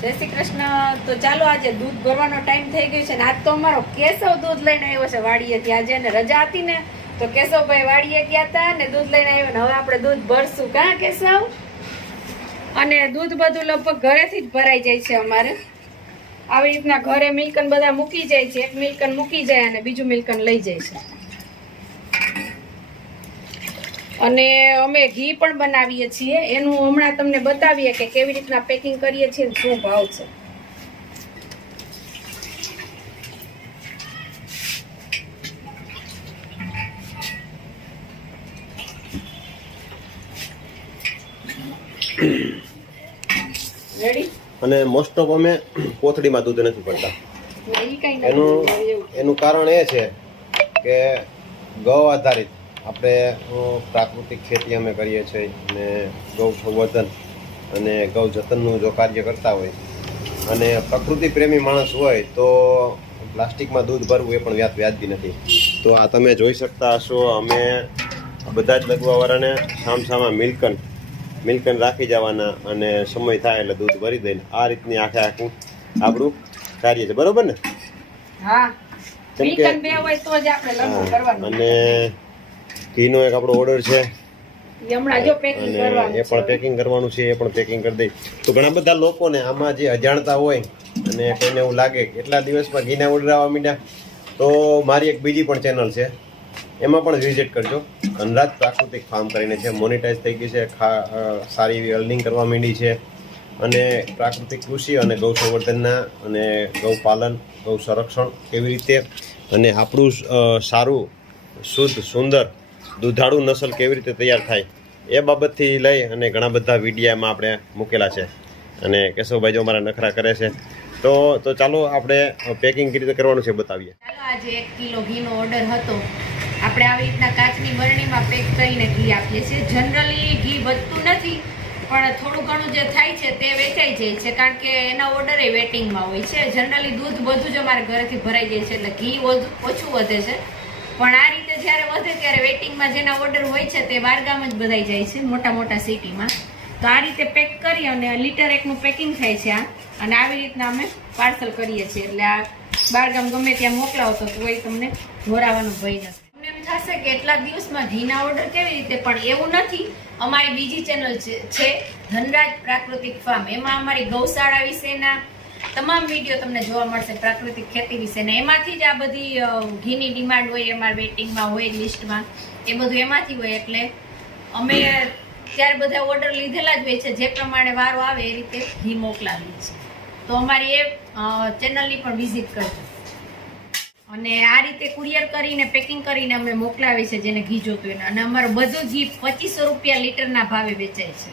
જય શ્રી કૃષ્ણ। તો ચાલો આજે દૂધ ભરવાનો ટાઈમ થઈ ગયો છે ને આજ તો અમારો કેશવ દૂધ લઈને આવ્યો છે વાડીએથી। આજે એને રજા હતી ને તો કેશવભાઈ વાડીએ ગયા હતા ને દૂધ લઈને આવ્યો ને હવે આપણે દૂધ ભરશું કા કેશવ? અને દૂધ બધું લગભગ ઘરેથી જ ભરાઈ જાય છે અમારે। આવી રીતના ઘરે મિલ્કન બધા મૂકી જાય છે, એક મિલ્કન મૂકી જાય અને બીજું મિલ્કન લઈ જાય છે। અને અમે ઘી પણ બનાવીએ છીએ, એનું હમણાં તમને બતાવીએ કે કેવી રીતના પેકિંગ કરીએ છીએ શું ભાવ છે। રેડી? અને મોસ્ટ ઓફ અમે કોથળીમાં દૂધ નથી ભરતા। એનું કારણ એ છે કે ગૌ આધારિત આપણે પ્રાકૃતિક ખેતી અમે કરીએ છીએ અને ગૌ સંવર્ધન અને ગૌ જતનનું જો કાર્ય કરતા હોય અને પ્રકૃતિ પ્રેમી માણસ હોય તો પ્લાસ્ટિકમાં દૂધ ભરવું એ પણ વ્યાજબી નથી। તો આ તમે જોઈ શકતા હશો, અમે બધા જ લગવાવાળાને સામસામા મિલ્કન રાખી જવાના અને સમય થાય એટલે દૂધ ભરી દઈને આ રીતની આખું આપણું કાર્ય છે, બરોબર ને? હા, મિલ્કન બે હોય તો જ આપણે લંબુ કરવાનું। અને ઘીનો એક આપણો ઓર્ડર છે હમણાં જો પેકિંગ કરવાનું એ પણ પેકિંગ કરવાનું છે, એ પણ પેકિંગ કરી દઈ। તો ઘણા બધા લોકોને આમાં જે અજાણતા હોય અને કોઈને એવું લાગે કે એટલા દિવસમાં ઘીના ઓર્ડર આવવા માંડ્યા, તો મારી એક બીજી પણ ચેનલ છે, એમાં પણ વિઝિટ કરજો। ધનરાજ પ્રાકૃતિક ફાર્મ કરીને છે, મોનિટાઈઝ થઈ ગઈ છે, સારી એવી અર્નિંગ કરવા માંડી છે અને પ્રાકૃતિક કૃષિ અને ગૌ સંવર્ધનના અને ગૌ પાલન, ગૌ સંરક્ષણ કેવી રીતે અને આપણું સારું શુદ્ધ સુંદર દૂધાળુ નસલ કેવી રીતે તૈયાર થાય એ બાબતથી લઈ અને ઘણા બધા વિડીયામાં આપણે મૂકેલા છે। અને કેશવભાઈ જો મારા નખરા કરે છે તો ચાલો આપણે પેકિંગ કેવી રીતે કરવાનું છે બતાવીએ। ચાલો આજે 1 કિલો ઘીનો ઓર્ડર હતો, આપણે આવી રીતના કાચની બરણીમાં પેક કરીને ઘી આપીએ છીએ। જનરલી ઘી વધતું નથી પણ થોડું ઘણું જે થાય છે તે વેચાઈ જાય છે કારણ કે એના ઓર્ડર એ વેટિંગમાં હોય છે। જનરલી દૂધ બધું જ અમારે ઘરેથી ભરાઈ જાય છે એટલે ઘી ઓછું વધે છે, પણ આ રીતે જ્યારે વધે ત્યારે વેટિંગમાં જેના ઓર્ડર હોય છે તે બહારગામ જ બધાઈ જાય છે, મોટા મોટા સિટીમાં। તો આ રીતે પેક કરી અને લીટર એકનું પેકિંગ થાય છે આ, અને આવી રીતના અમે પાર્સલ કરીએ છીએ એટલે આ બહારગામ ગમે ત્યાં મોકલાવો તો કોઈ તમને ઘોરાવાનો ભય નથી। તમને એમ થશે કે એટલા દિવસમાં ઘીના ઓર્ડર કેવી રીતે, પણ એવું નથી। અમારી બીજી ચેનલ છે ધનરાજ પ્રાકૃતિક ફાર્મ, એમાં અમારી ગૌશાળા વિશેના તમામ વિડીયો તમને જોવા મળશે, પ્રાકૃતિક ખેતી વિશે ને એમાંથી જ આ બધી ઘીની ડિમાન્ડ હોય, અમારા વેટિંગમાં હોય લિસ્ટમાં, એ બધું એમાંથી હોય એટલે અમે ત્યારે બધા ઓર્ડર લીધેલા જ હોય છે, જે પ્રમાણે વારો આવે એ રીતે ઘી મોકલાવીએ છીએ। તો અમારી એ ચેનલની પણ વિઝિટ કરજો। અને આ રીતે કુરિયર કરીને પેકિંગ કરીને અમે મોકલાવીએ છીએ જેને ઘી જોતું હોય, અને અમારું બધું ઘી 2500 રૂપિયા લીટરના ભાવે વેચાય છે।